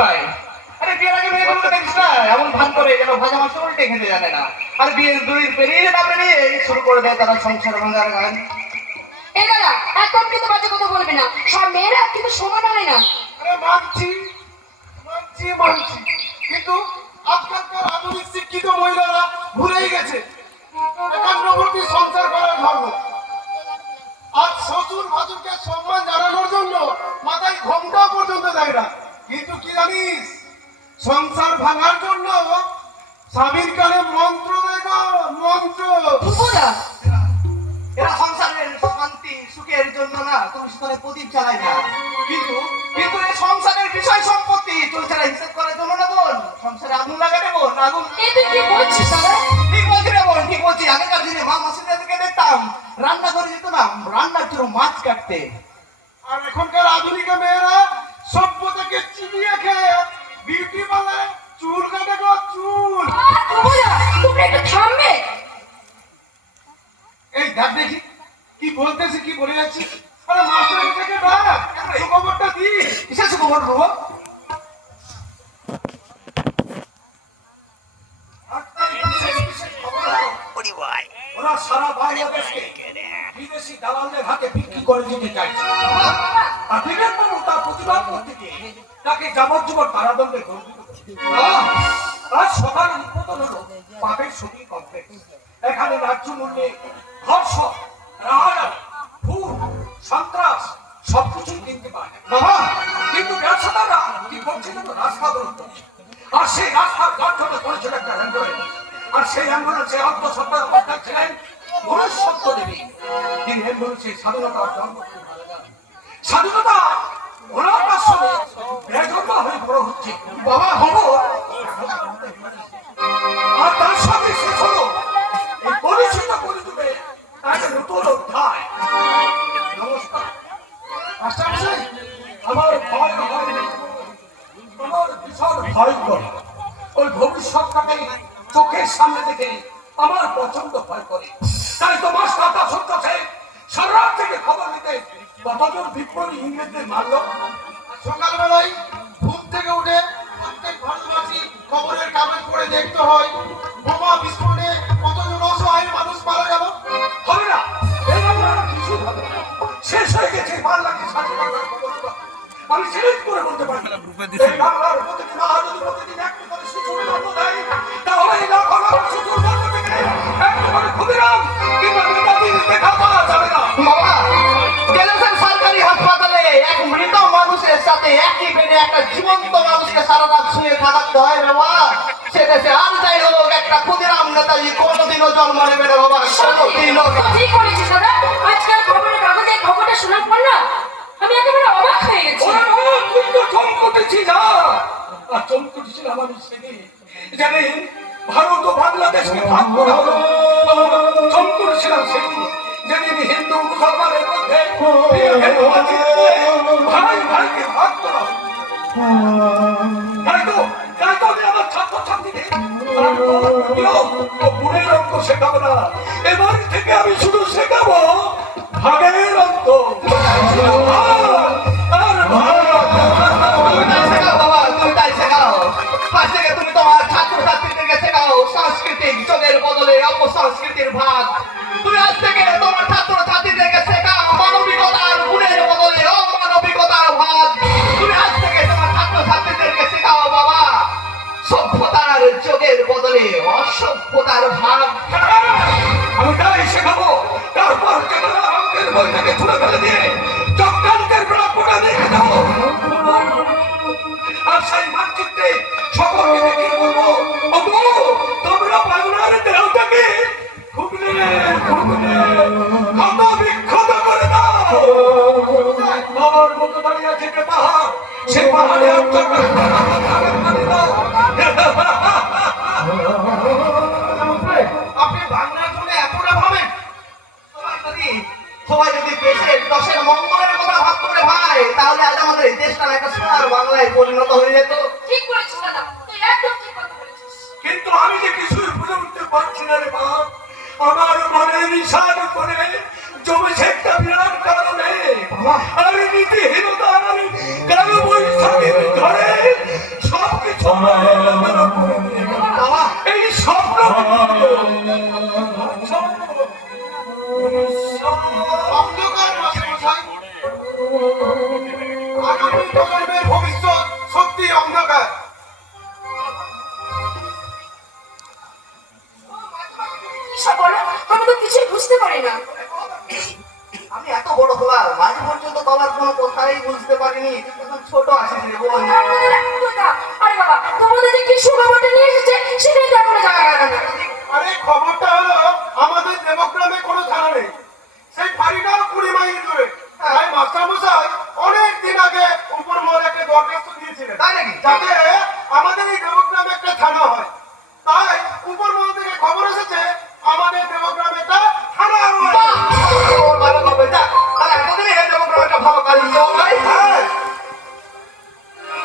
ভাই, আরে বিয়ের আগে মেয়েগুলোকে দেখিস না এমন ভান করে যেন ভাজা মাছ উল্টে খেতে জানে না। আর বিয়ের দড়ি পেরিয়ে না পেরিয়ে শুরু করে দেয় তারা সংসার ভাঙার গান। এই দাদা একদম কিন্তু বাজে কথা বলবে না, সব মেয়েরা কিন্তু সমান হয় না। আরে মানছি মানছি মানছি, কিন্তু আজকালকার আধুনিক শিক্ষিত মহিলারা ভুলেই গেছে একান্নবর্তী সংসার করার ধর্ম। আজ শ্বশুর ভাসুরকে সম্মান জানানোর জন্য মাথায় ঘোমটা পর্যন্ত দেয় না, কিন্তু কি জানিস সংসার ভাঙার জন্য স্বামীর কানে মন্ত্র দেয় না, মন্ত্র। ফুপুদা এরা সংসারের শান্তি সুখের জন্য না তুমি সেখানে প্রদীপ চালায় না, কিন্তু কিন্তু এই সংসারের বিষয় সম্পত্তি চলছে না হিসাব করার জন্য না বোন। সংসারে আগুন লাগাতে বোন, আগুন। এই তুই কি বলছিস দাদা? ঠিক বলছি রে বোন, ঠিক বলছি। আগেকার দিনে মা মাসিদেরকে দেখতাম রান্না করে যেত না রান্নার জন্য মাছ কাটতে। আর এখনকার আধুনিক মেয়েরা সভ্যতাকে চিবিয়ে খেয়ে বিউটি পার্লারে চুল কাটে গো, চুল। ফুপুদা তুমি একটু থামবে? এই দেখ দেখি কি বলতেছি, কি বলে যাচ্ছি। আরে মাস্টার থেকে ডাক, সুখবরটা দি। কিসের সুখবর বাবা? ওরা সারা বাংলাদেশকে বিদেশি দালালদের হাতে বিক্রি করে দিতে চাইছে। আর বিবেক বাবু তার প্রতিবাদ করতে গিয়ে তাকে যাবজ্জীবন কারাদণ্ডে দণ্ডিত করেছে। আজ সকাল উদ্বোধন হলো পাপের সঙ্গী কমপ্লেক্স। এখানে ন্যায্য মূল্যে ধর্ষণ, রাহাজানি, খুন, সন্ত্রাস সবকিছুই কিনতে পায় বাবা। কিন্তু ব্যবসাদাররা কি করছিল তো রাস্তা অবরোধ করছে। আর সেই রাস্তার গঠনে করেছিল একটা অ্যাম্বুলেন্স। আর সেই অ্যাম্বুলেন্সে আত্মসত্তার অর্থাৎ ছিলেন মনুষ্যত্ব দেবী। তিনি অ্যাম্বুলেন্সে স্বাধীনতা অর্জন করতে পারে না। স্বাধীনতা ওনার কাছ থেকে বেজন্মা হয়ে বড় হচ্ছে বাবা হবো। আর তার সাথে শেষ হলো এই পরিচিত পরিযুগে এক নতুন অধ্যায়। নমস্কার মাস্টারমশাই, আমার ভয় হয়, আমার ভীষণ ভয় করে। ওই ভবিষ্যৎটাকে চোখের সামনে দেখে আমার প্রচন্ড ভয় করে। তাই তো মাস্টারটা সত্যছে সারা রাত থেকে খবর নিতে কতজন বিপ্লবী ইংরেজদের মারল। সকালবেলায় ঘুম থেকে উঠে প্রত্যেক ভারতবাসী খবরের কাগজ পড়ে দেখতে হয় বোমা বিস্ফোরণে কতজন অসহায় মানুষ মারা গেল। হবে না, এই বাংলার কিছু হবে না। শেষ হয়ে গেছে বাংলাকে স্বাধীনতার খবরটা। আমি সিলেক্ট করে বলতে পারি এই বাংলার প্রতিটি মা যদি প্রতিদিন একটি করে শিশুর জন্ম দেয়, তাহলে এই লাখ লাখ শিশুর জন্ম থেকে একটি করে ক্ষুদিরাম কিংবা নেতাজির দেখা পাওয়া যাবে না। বাবা, গেলেছেন সরকারি হাসপাতালে এক মৃত মানুষের সাথে একই বেডে একটা জীবন্ত মানুষকে সারা রাত শুয়ে থাকতে হয় বাবা। সে দেশে আর যাই হোক একটা ক্ষুদিরাম নেতাজি কোনোদিনও জন্ম নেবে না বাবা, কোনোদিনও। ঠিক করেছিস দাদা, আজকাল খবরের কাগজে খবরটা শোনার পর না আমি একেবারে অবাক হয়ে গেছি। ওরে বাবা, তুই তো চমকটেছি না। আর চমকটেছিলাম আমি সেদিন, জানেন ভারত ও বাংলাদেশকে ভাগ করা হলো। চমকটেছিলাম সেদিন যেদিন হিন্দু মুসলমানের মধ্যে ভাই ভাইকে ভাগ করা হলো। তাই তো আমি আমার ছাত্রছাত্রীদের গুণের অঙ্ক শেখাবো না। এবার থেকে আমি শুধু শেখাবো ভাগের অঙ্ক। আর তুমি তোমার ছাত্রছাত্রীদেরকে শেখাও সাংস্কৃতিক যোগের বদলে অপসংস্কৃতির ভাগ। তুমি আজ থেকে তোমার ছাত্রছাত্রীদেরকে শেখাও মানবিকতার গুণের বদলে অমানবিকতার ভাগ। তুমি আজ থেকে তোমার ছাত্রছাত্রীদেরকে শেখাও বাবা সভ্যতার যোগের বদলে অসভ্যতার ভাগ। আমি তাই শেখাবো। তারপর অঙ্কের বই থেকে তুলে ফেলে দিয়ে চক্রান্তের প্রাপ্যটা দেখে যাবো। আর সেই মানচিত্রে সকলকে দেখে বলবো, ওগো তোমরা বাংলার দেহটাকে খুবলে খুবলে ক্ষত বিক্ষত করে দাও। আমার মতো দাঁড়িয়ে আছে যে পাহাড়, সে পাহাড়ে আপনি বাংলার জন্য এতটা ভাবেন? সবাই যদি দেশের দশের মঙ্গলের কথা ভাবতো রে ভাই, তাহলে আজ আমাদের এই দেশটা একটা সোনার বাংলায় পরিণত হয়ে যেত। ঠিক বলেছিস দাদা, তুই একদম ঠিক কথা বলেছিস। কিন্তু আমি যে কিছুই বুঝে উঠতে পারছি না রে মা। আমার মনের ইশার করে জমেছে একটা বিরাট কারণে। আর নীতিহীনতার কালো বৈশাখীর ঝড়ে আসেনি, তুই তো ছোট আসিস রে বোন। আরে বাবা, তোমাদের যে কি সুখবরটা নিয়ে এসেছে সেটাই তো এখনো জানা গেল না। আরে খবরটা হলো আমাদের দেবগ্রামে কোনো থানা নেই, সেই ফাঁড়িটাও 20 মাইল দূরে। তাই মাস্টারমশাই অনেক দিন আগে উপর মহলে একটা দরখাস্ত দিয়েছিলেন তাই নাকি? যাতে আমাদের এই দেবগ্রামে একটা থানা হয়। তাই উপর মহল থেকে খবর এসেছে আমাদের দেবগ্রামে একটা থানা হবে। বাহ! ওর ভালো হবে, যা। তাহলে এতদিনে এই দেবগ্রামে একটা ভালো কাজ হলো, ভাই। হ্যাঁ,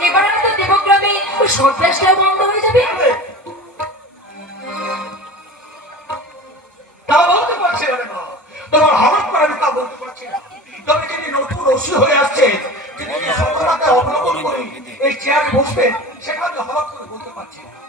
এবারে তো দেবগ্রামে ওই সন্ত্রাসটাও বন্ধ হয়ে যাবে। তা বলতে পারছি না রে মা। তোমার হরফ করে আমি তা বলতে পারছি না। তবে যিনি নতুন রশি হয়ে আসছে, যিনি এই সততাকে অবলম্বন করে এই চেয়ারে বসবেন, সেখানে হরফ